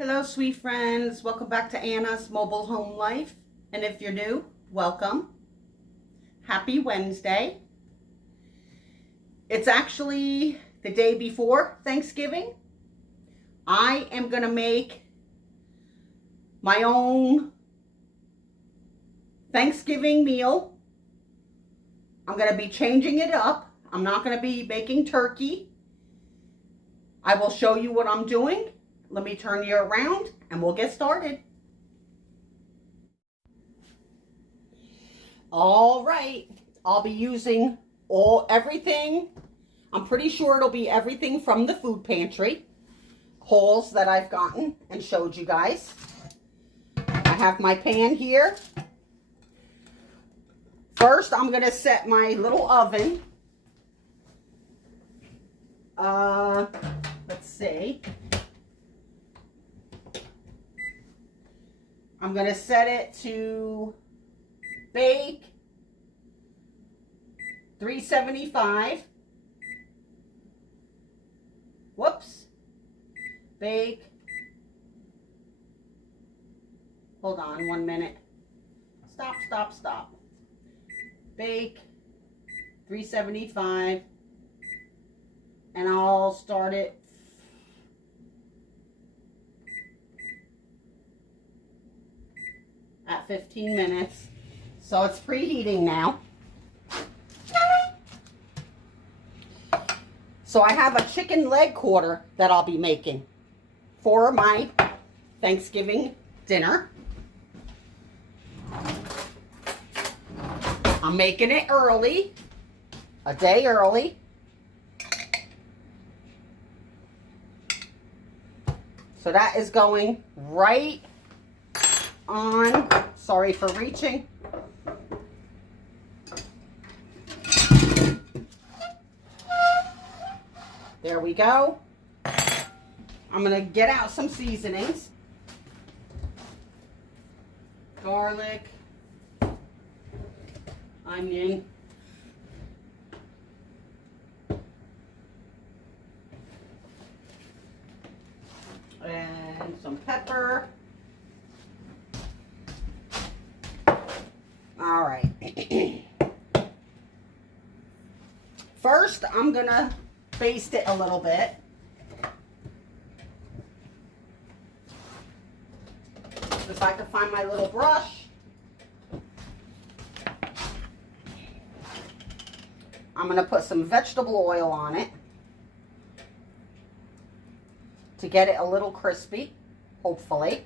Hello, sweet friends. Welcome back to Anna's Mobile Home Life. And if you're new, welcome. Happy Wednesday. It's actually the day before Thanksgiving. I am going to make my own Thanksgiving meal. I'm going to be changing it up. I'm not going to be making turkey. I will show you what I'm doing. Let me turn you around and we'll get started. All right, I'll be using everything. I'm pretty sure it'll be everything from the food pantry hauls that I've gotten and showed you guys. I have my pan here. First, I'm going to set my little oven. Let's see. I'm going to set it to bake 375. Whoops. Bake. Hold on 1 minute. Stop. Bake 375. And I'll start it at 15 minutes. So it's preheating now. So I have a chicken leg quarter that I'll be making for my Thanksgiving dinner. I'm making it early, a day early. So that is going right on. Sorry for reaching. There we go. I'm going to get out some seasonings. Garlic, onion, and some pepper. All right. First, I'm going to baste it a little bit. If I can find my little brush. I'm going to put some vegetable oil on it to get it a little crispy, hopefully.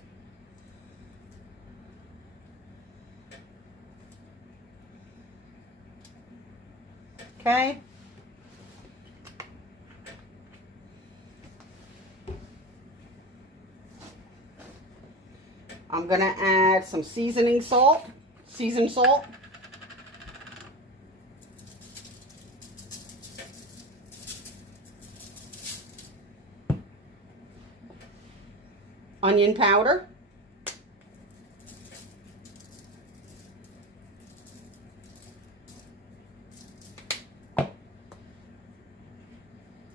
Okay. I'm going to add some seasoning salt, seasoned salt. Onion powder.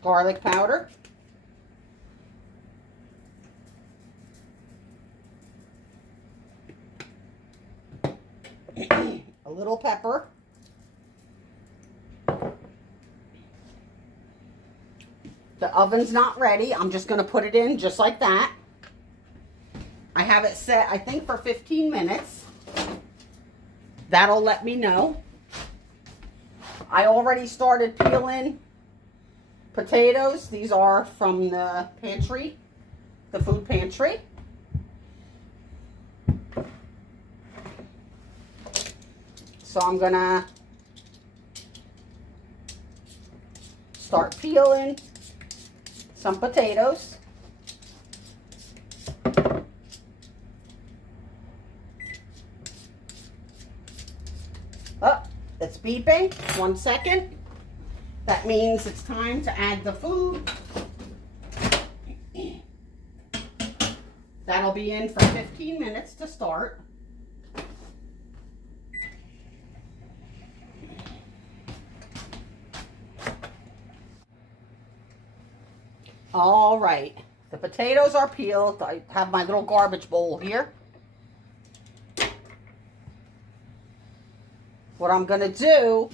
Garlic powder. A little pepper. The oven's not ready. I'm just going to put it in just like that. I have it set, I think, for 15 minutes. That'll let me know. I already started peeling potatoes. These are from the pantry, the food pantry. So I'm gonna start peeling some potatoes. Oh, it's beeping. 1 second. That means it's time to add the food. That'll be in for 15 minutes to start. All right, The potatoes are peeled. I have my little garbage bowl here. What I'm going to do,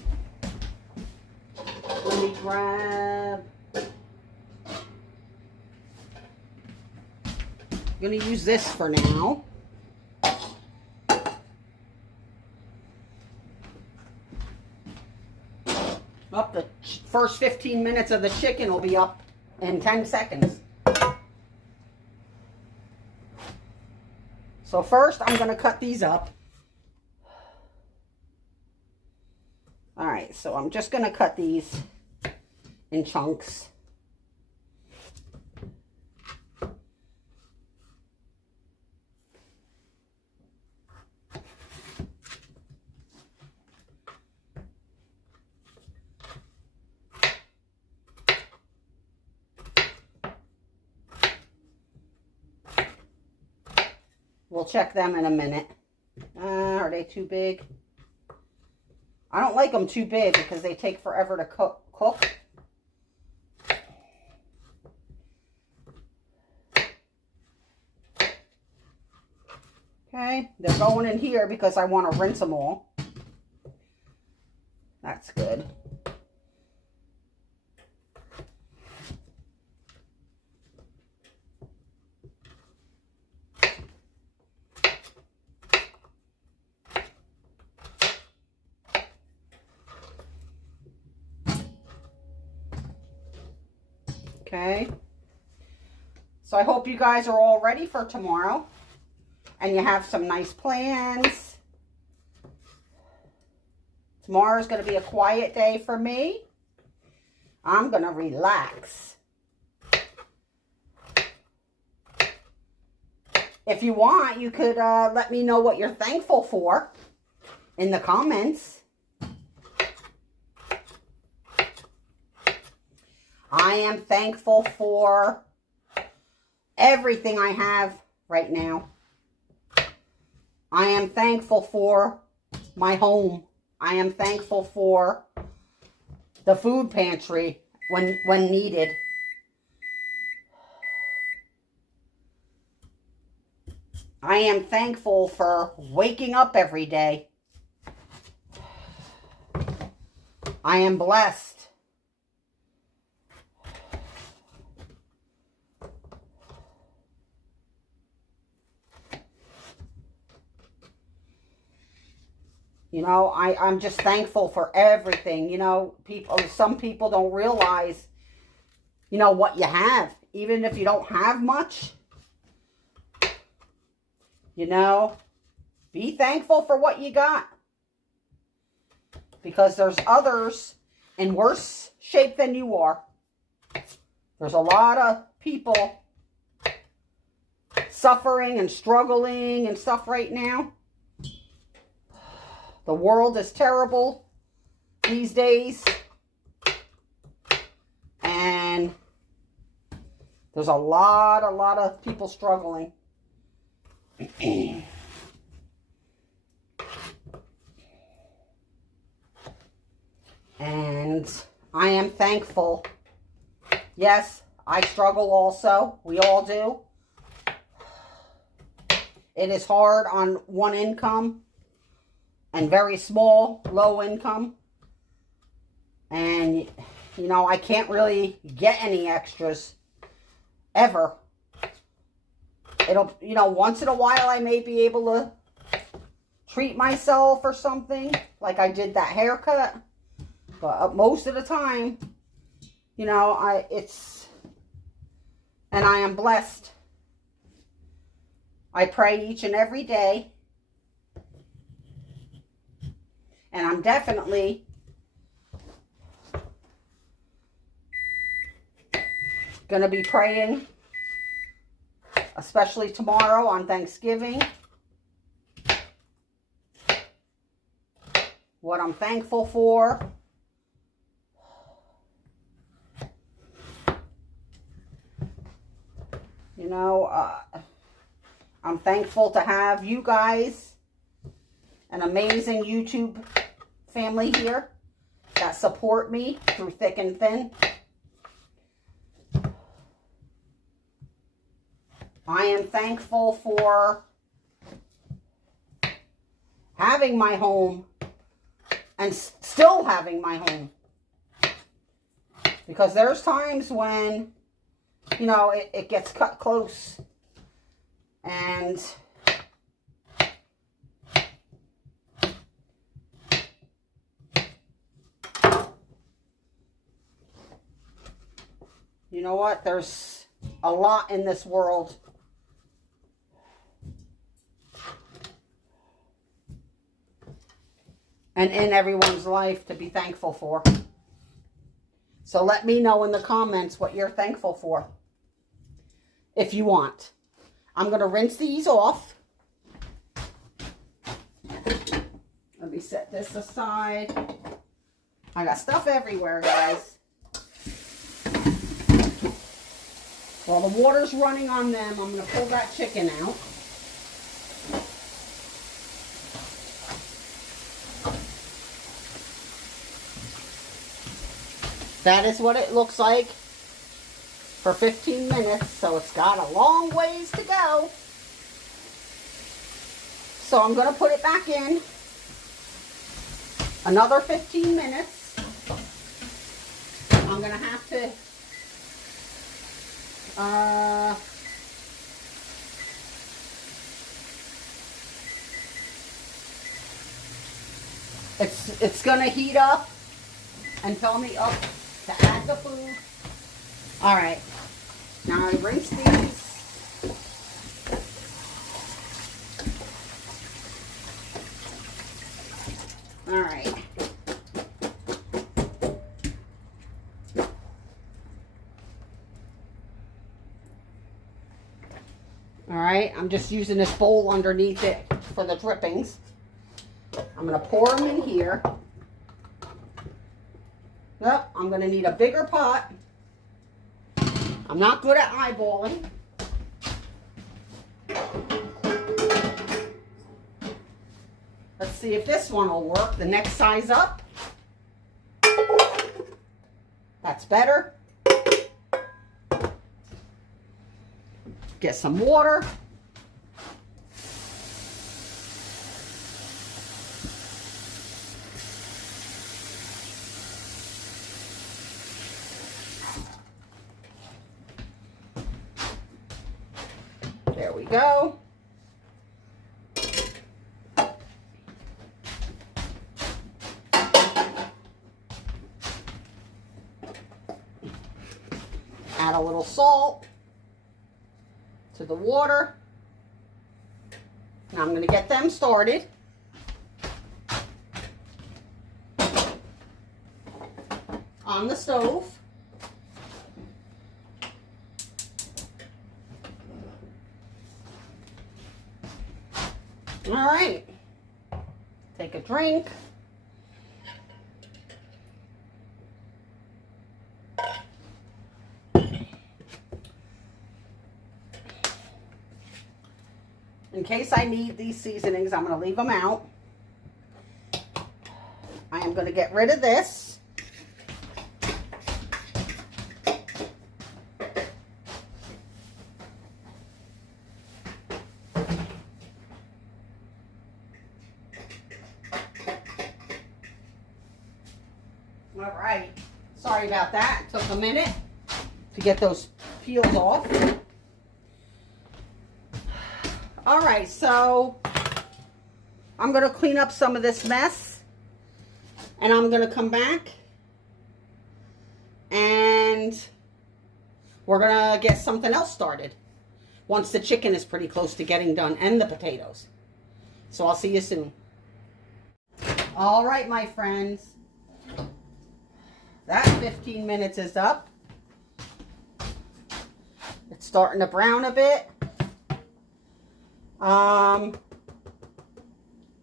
let me grab, I'm going to use this for now. Up the first 15 minutes of the chicken will be up in 10 seconds. So first I'm going to cut these up. All right, so I'm just going to cut these in chunks. We'll check them in a minute. Are they too big? I don't like them too big because they take forever to cook. Okay, they're going in here because I want to rinse them all. That's good. Okay, so I hope you guys are all ready for tomorrow and you have some nice plans. Tomorrow's going to be a quiet day for me. I'm going to relax. If you want, you could let me know what you're thankful for in the comments. I am thankful for everything I have right now. I am thankful for my home. I am thankful for the food pantry when needed. I am thankful for waking up every day. I am blessed. You know, I'm just thankful for everything. You know, some people don't realize, you know, what you have. Even if you don't have much, you know, be thankful for what you got. Because there's others in worse shape than you are. There's a lot of people suffering and struggling and stuff right now. The world is terrible these days. And there's a lot of people struggling. And I am thankful. Yes, I struggle also. We all do. It is hard on one income. And very small, low income. And, you know, I can't really get any extras ever. It'll, you know, once in a while I may be able to treat myself or something. Like I did that haircut. But most of the time, you know, and I am blessed. I pray each and every day. And I'm definitely going to be praying, especially tomorrow on Thanksgiving. What I'm thankful for. You know, I'm thankful to have you guys, an amazing YouTube family here that support me through thick and thin. I am thankful for having my home and still having my home. Because there's times when, you know, it gets cut close. And you know what? There's a lot in this world. And in everyone's life to be thankful for. So let me know in the comments what you're thankful for. If you want. I'm going to rinse these off. Let me set this aside. I got stuff everywhere, guys. While the water's running on them, I'm going to pull that chicken out. That is what it looks like for 15 minutes, so it's got a long ways to go. So I'm going to put it back in another 15 minutes. I'm going to have to it's going to heat up and tell me up to add the food. All right, now I rinse these. All right. All right, I'm just using this bowl underneath it for the drippings. I'm going to pour them in here. Yep, I'm going to need a bigger pot. I'm not good at eyeballing. Let's see if this one will work. The next size up. That's better. Get some water. There we go. Add a little salt to the water. Now I'm going to get them started. On the stove. All right, take a drink. In case I need these seasonings, I'm going to leave them out. I am going to get rid of this. All right, sorry about that. It took a minute to get those peels off. All right, so I'm going to clean up some of this mess, and I'm going to come back, and we're going to get something else started once the chicken is pretty close to getting done and the potatoes. So I'll see you soon. All right, my friends. That 15 minutes is up. It's starting to brown a bit.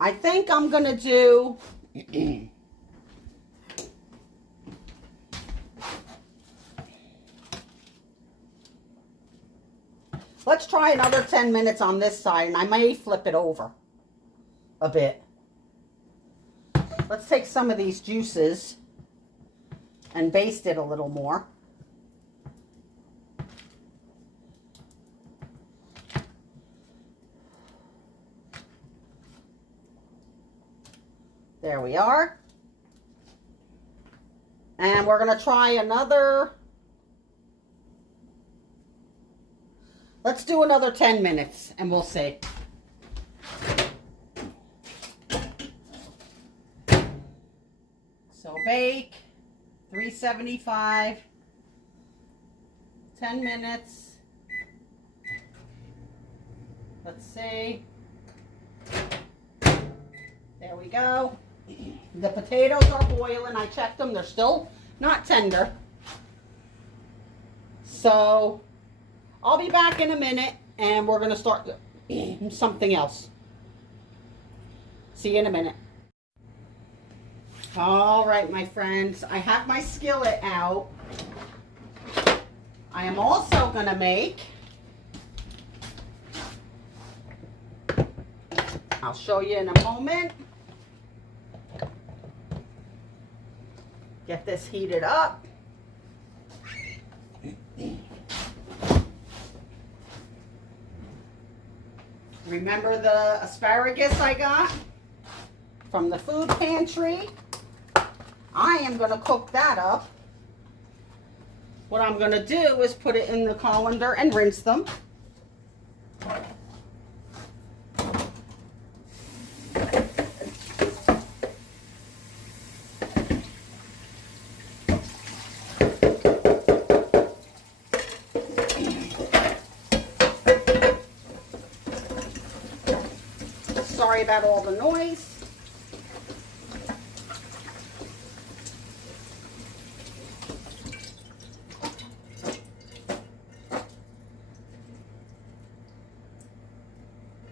I think I'm going to do let's try another 10 minutes on this side, and I may flip it over a bit. Let's take some of these juices and baste it a little more. There we are. And we're going to try another, let's do another 10 minutes and we'll see. So bake, 375, 10 minutes. Let's see. There we go. The potatoes are boiling. I checked them. They're still not tender. So I'll be back in a minute and we're going to start something else. See you in a minute. All right, my friends. I have my skillet out. I am also going to make, I'll show you in a moment. Get this heated up. Remember the asparagus I got from the food pantry? I am going to cook that up. What I'm going to do is put it in the colander and rinse them. Sorry about all the noise.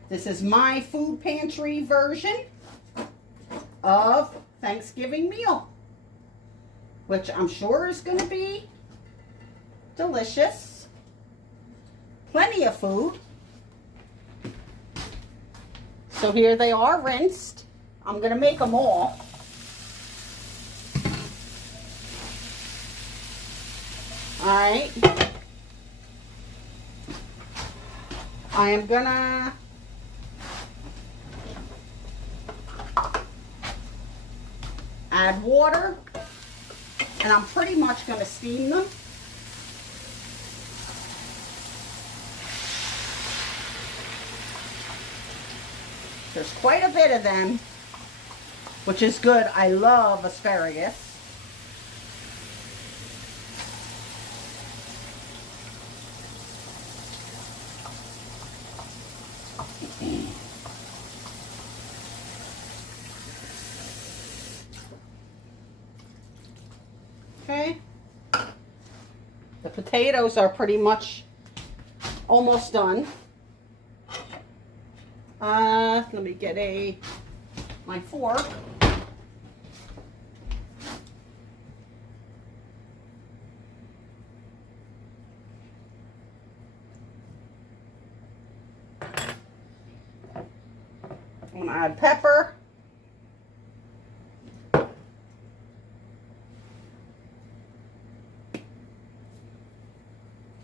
This is my food pantry version of Thanksgiving meal, which I'm sure is going to be delicious. Plenty of food. So here they are rinsed. I'm going to make them all. All right. I am going to add water, and I'm pretty much going to steam them. There's quite a bit of them, which is good. I love asparagus. Okay. The potatoes are pretty much almost done. Let me get my fork. I'm going to add pepper.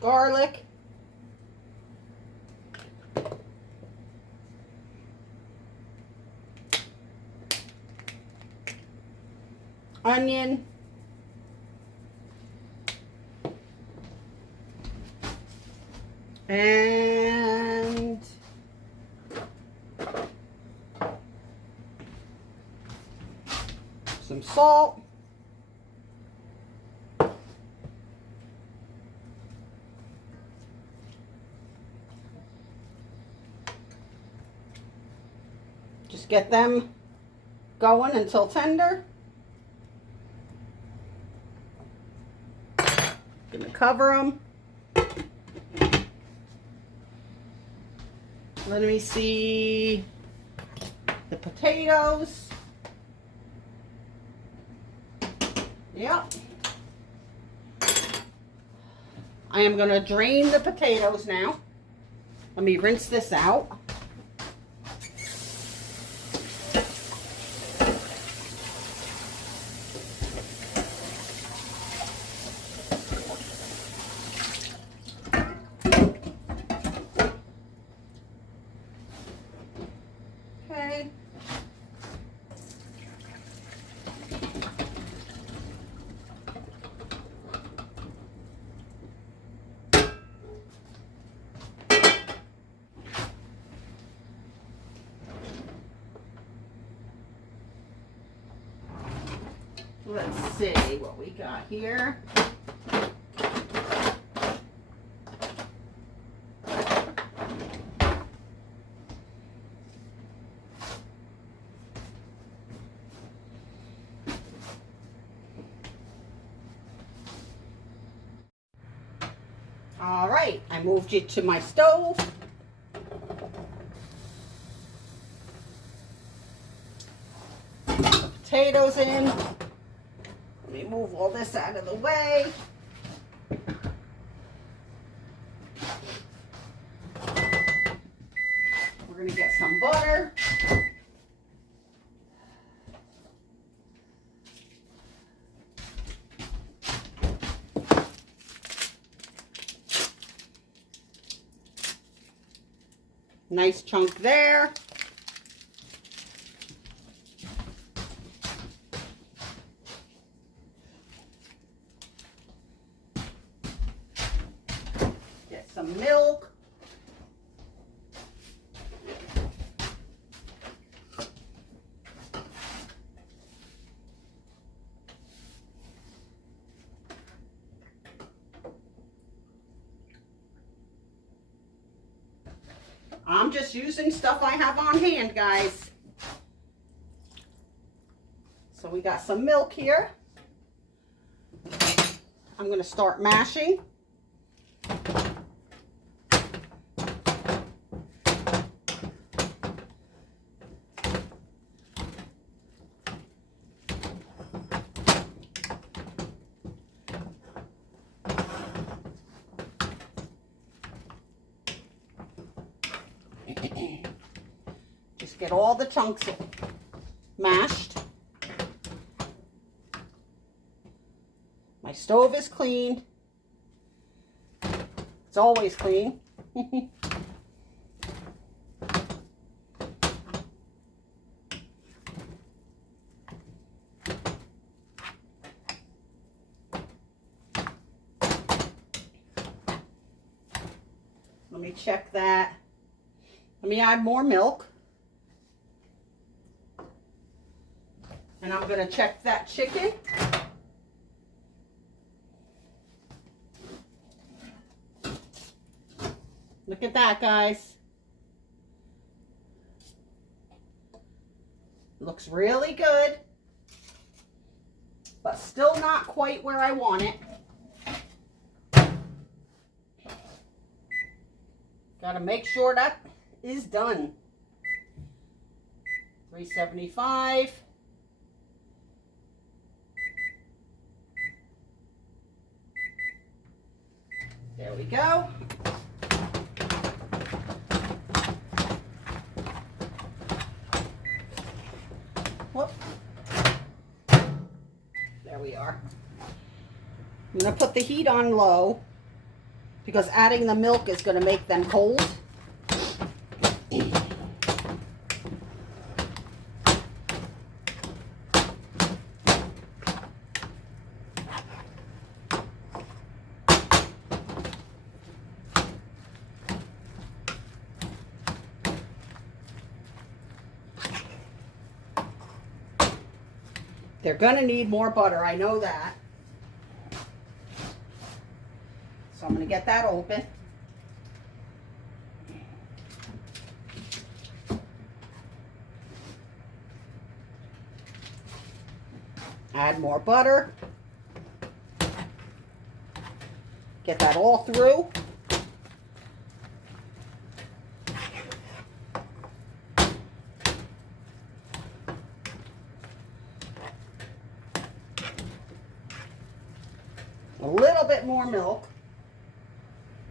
Garlic. Onion. And some salt. Just get them going until tender. Gonna cover them. Let me see the potatoes. Yep. I am gonna drain the potatoes now. Let me rinse this out. let's see what we got here. All right, I moved you to my stove. Potatoes in. Let me move all this out of the way. We're going to get some butter. Nice chunk there. Get some milk. I'm just using stuff I have on hand, guys. So we got some milk here. I'm going to start mashing. Just get all the chunks mashed. My stove is clean. It's always clean. Let me check that. Let me add more milk. And I'm going to check that chicken. Look at that, guys. Looks really good, but still not quite where I want it. Gotta make sure that is done. 375. There we go. Whoop. There we are. I'm going to put the heat on low because adding the milk is going to make them cold. They're going to need more butter, I know that. So I'm going to get that open. Add more butter. Get that all through. A little bit more milk.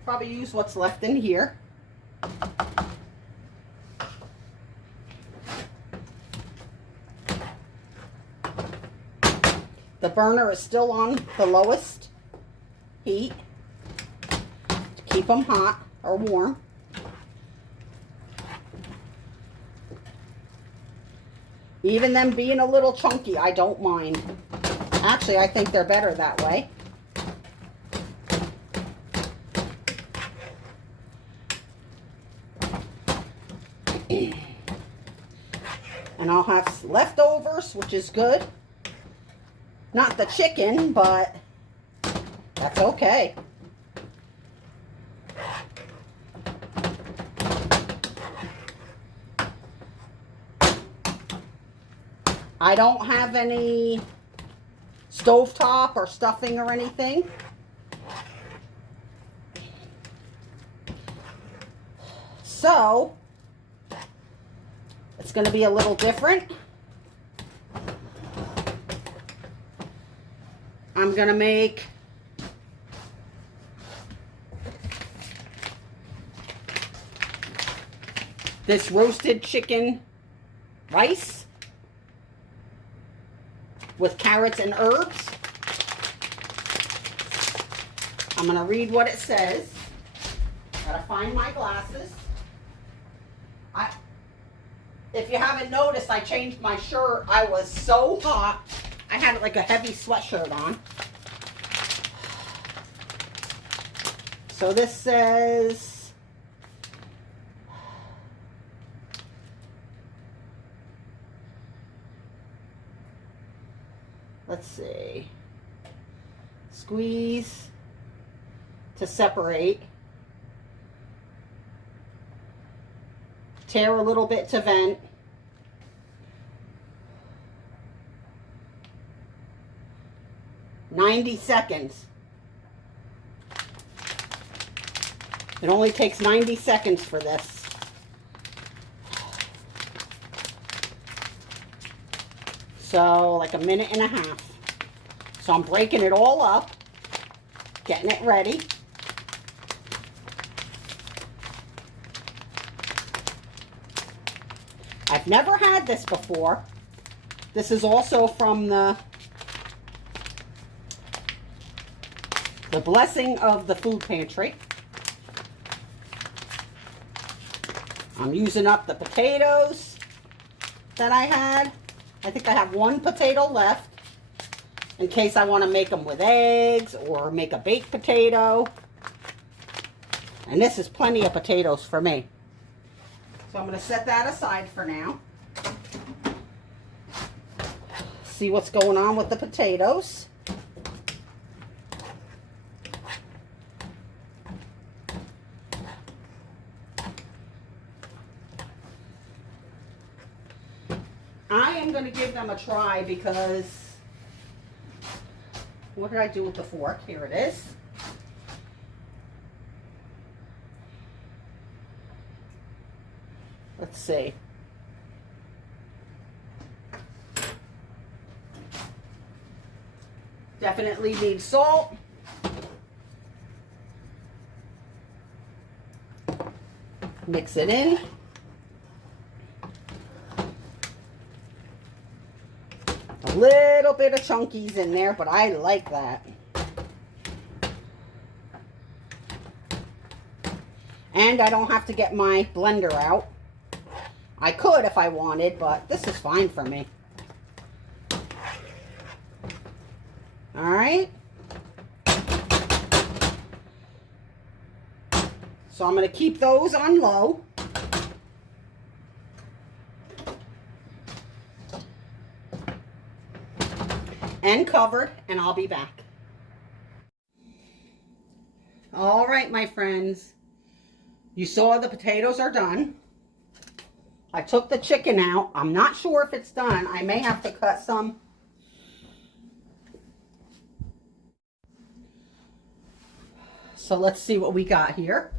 Probably use what's left in here. The burner is still on the lowest heat to keep them hot or warm. Even them being a little chunky, I don't mind. Actually, I think they're better that way. And I'll have leftovers, which is good. Not the chicken, but that's okay. I don't have any stovetop or stuffing or anything. So, it's going to be a little different. I'm going to make this roasted chicken rice with carrots and herbs. I'm going to read what it says. Gotta find my glasses. If you haven't noticed, I changed my shirt. I was so hot. I had like a heavy sweatshirt on. So this says, let's see, squeeze to separate, tear a little bit to vent, "90 seconds. It only takes 90 seconds for this. So like a minute and a half. So I'm breaking it all up, getting it ready. I've never had this before. This is also from the blessing of the food pantry. I'm using up the potatoes that I had. I think I have one potato left in case I want to make them with eggs or make a baked potato. And this is plenty of potatoes for me. So I'm going to set that aside for now. See what's going on with the potatoes. I am going to give them a try because, what did I do with the fork? Here it is. Let's see. Definitely need salt. Mix it in. A little bit of chunkies in there, but I like that. And I don't have to get my blender out. I could if I wanted, but this is fine for me. All right. So I'm going to keep those on low. And covered, and I'll be back. All right, my friends. You saw the potatoes are done. I took the chicken out. I'm not sure if it's done. I may have to cut some. So let's see what we got here.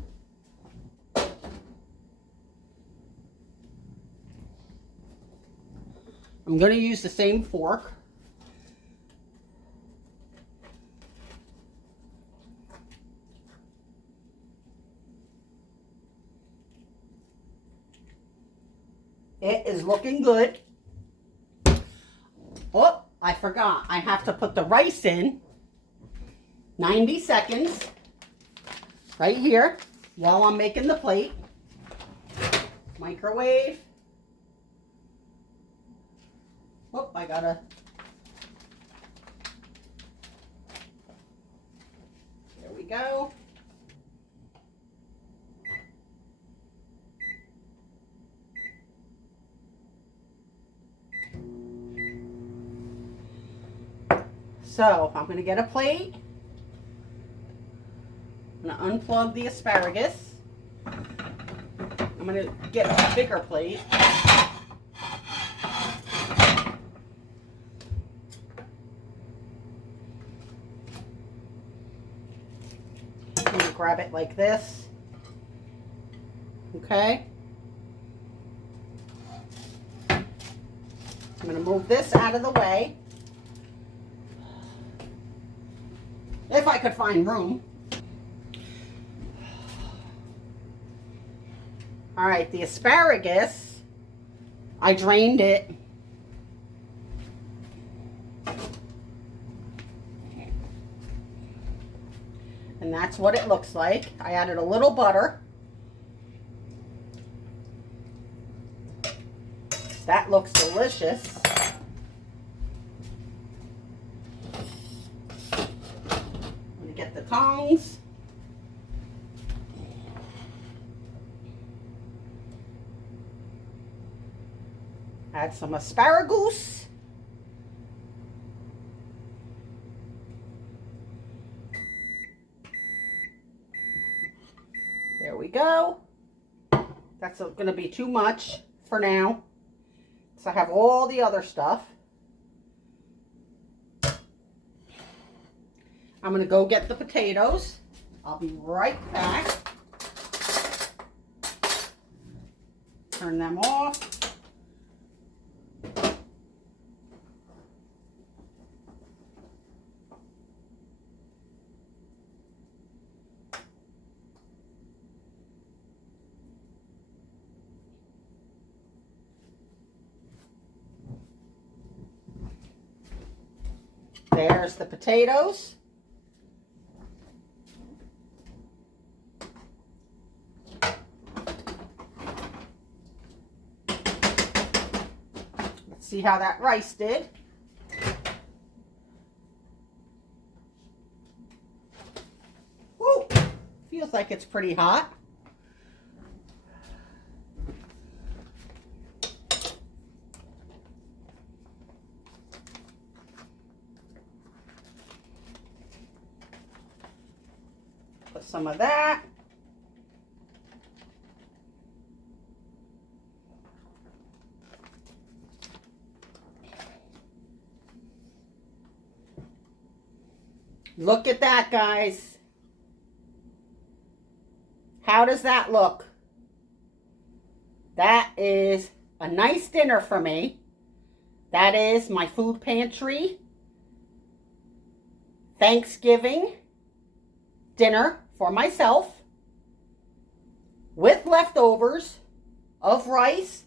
I'm going to use the same fork. It is looking good. Oh, I forgot. I have to put the rice in. 90 seconds. Right here. While I'm making the plate. Microwave. Oh, I gotta. There we go. So I'm going to get a plate. I'm going to unplug the asparagus. I'm going to get a bigger plate. I'm going to grab it like this. Okay. I'm going to move this out of the way. If I could find room. All right, the asparagus, I drained it. And that's what it looks like. I added a little butter. That looks delicious. I'm gonna get the tongs. Add some asparagus. There we go. That's going to be too much for now. So I have all the other stuff. I'm going to go get the potatoes. I'll be right back. Turn them off. There's the potatoes. Let's see how that rice did. Woo! Feels like it's pretty hot. Put some of that. Look at that, guys. How does that look? That is a nice dinner for me. That is my food pantry Thanksgiving dinner for myself with leftovers of rice,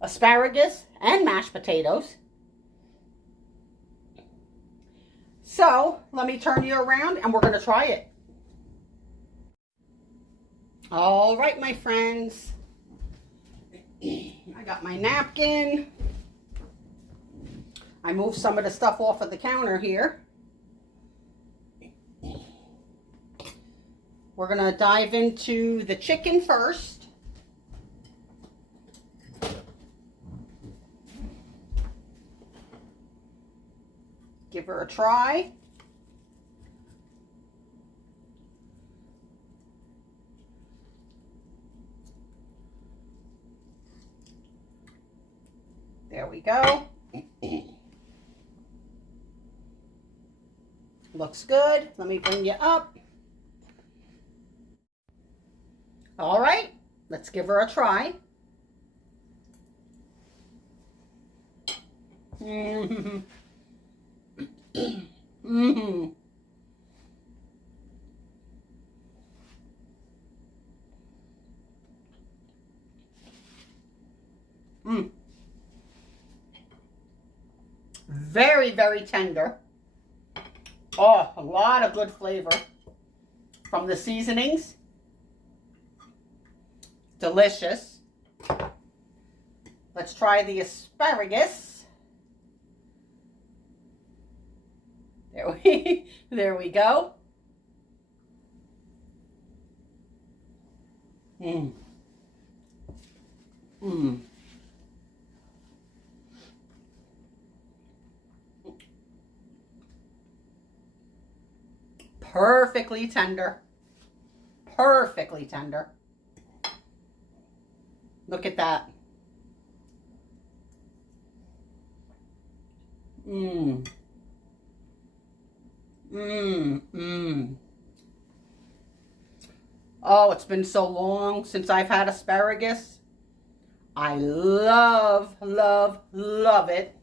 asparagus, and mashed potatoes. So let me turn you around and we're going to try it. All right, my friends. I got my napkin. I moved some of the stuff off of the counter here. We're going to dive into the chicken first. Give her a try. There we go. Looks good. Let me bring you up. All right, let's give her a try. Mm-hmm. Mm-hmm. Mm. Very, very tender. Oh, a lot of good flavor from the seasonings. Delicious. Let's try the asparagus. There we go. Mmm. Mmm. perfectly tender. Perfectly tender. Look at that. Mmm. Mmm. Mmm. Oh, it's been so long since I've had asparagus. I love, love, love it.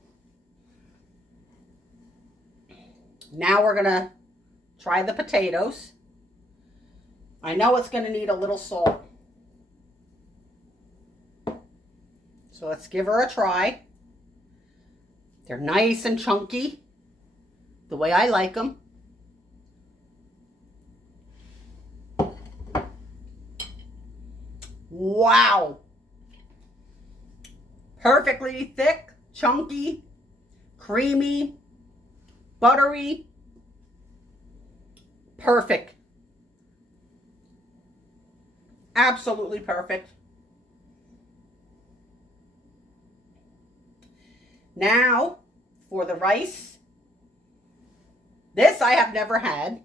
Now we're going to try the potatoes. I know it's going to need a little salt. So let's give her a try. They're nice and chunky, the way I like them. Wow. Perfectly thick, chunky, creamy, buttery. Perfect. Absolutely perfect. Now, for the rice. This I have never had.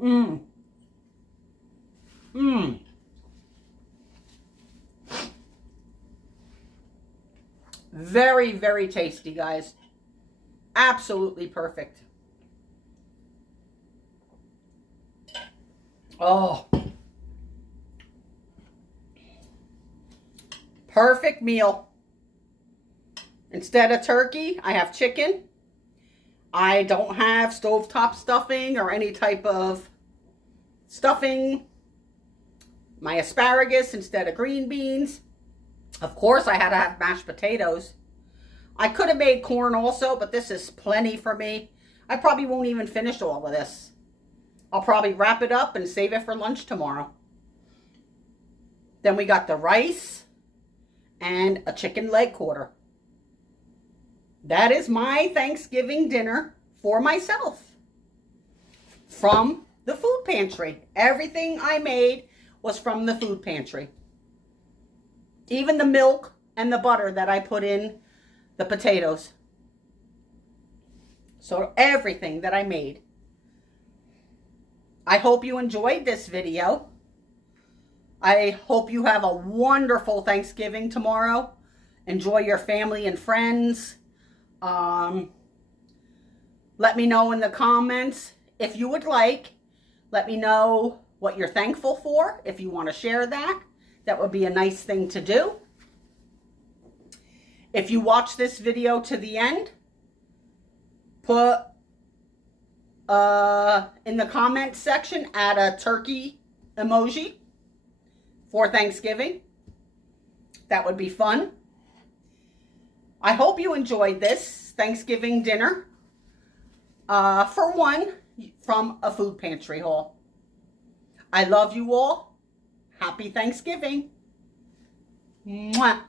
Mmm. Mmm. Very, very tasty, guys. Absolutely perfect. Oh. Perfect meal. Instead of turkey, I have chicken. I don't have stovetop stuffing or any type of stuffing. My asparagus instead of green beans. Of course, I had to have mashed potatoes. I could have made corn also, but this is plenty for me. I probably won't even finish all of this. I'll probably wrap it up and save it for lunch tomorrow. Then we got the rice and a chicken leg quarter. That is my Thanksgiving dinner for myself from the food pantry. Everything I made was from the food pantry. Even the milk and the butter that I put in the potatoes. So everything that I made. I hope you enjoyed this video. I hope you have a wonderful Thanksgiving tomorrow. Enjoy your family and friends. Let me know in the comments if you would like. Let me know what you're thankful for. If you want to share that, that would be a nice thing to do. If you watch this video to the end, put in the comment section, add a turkey emoji for Thanksgiving. That would be fun. I hope you enjoyed this Thanksgiving dinner. For one, from a food pantry haul. I love you all. Happy Thanksgiving. Mwah.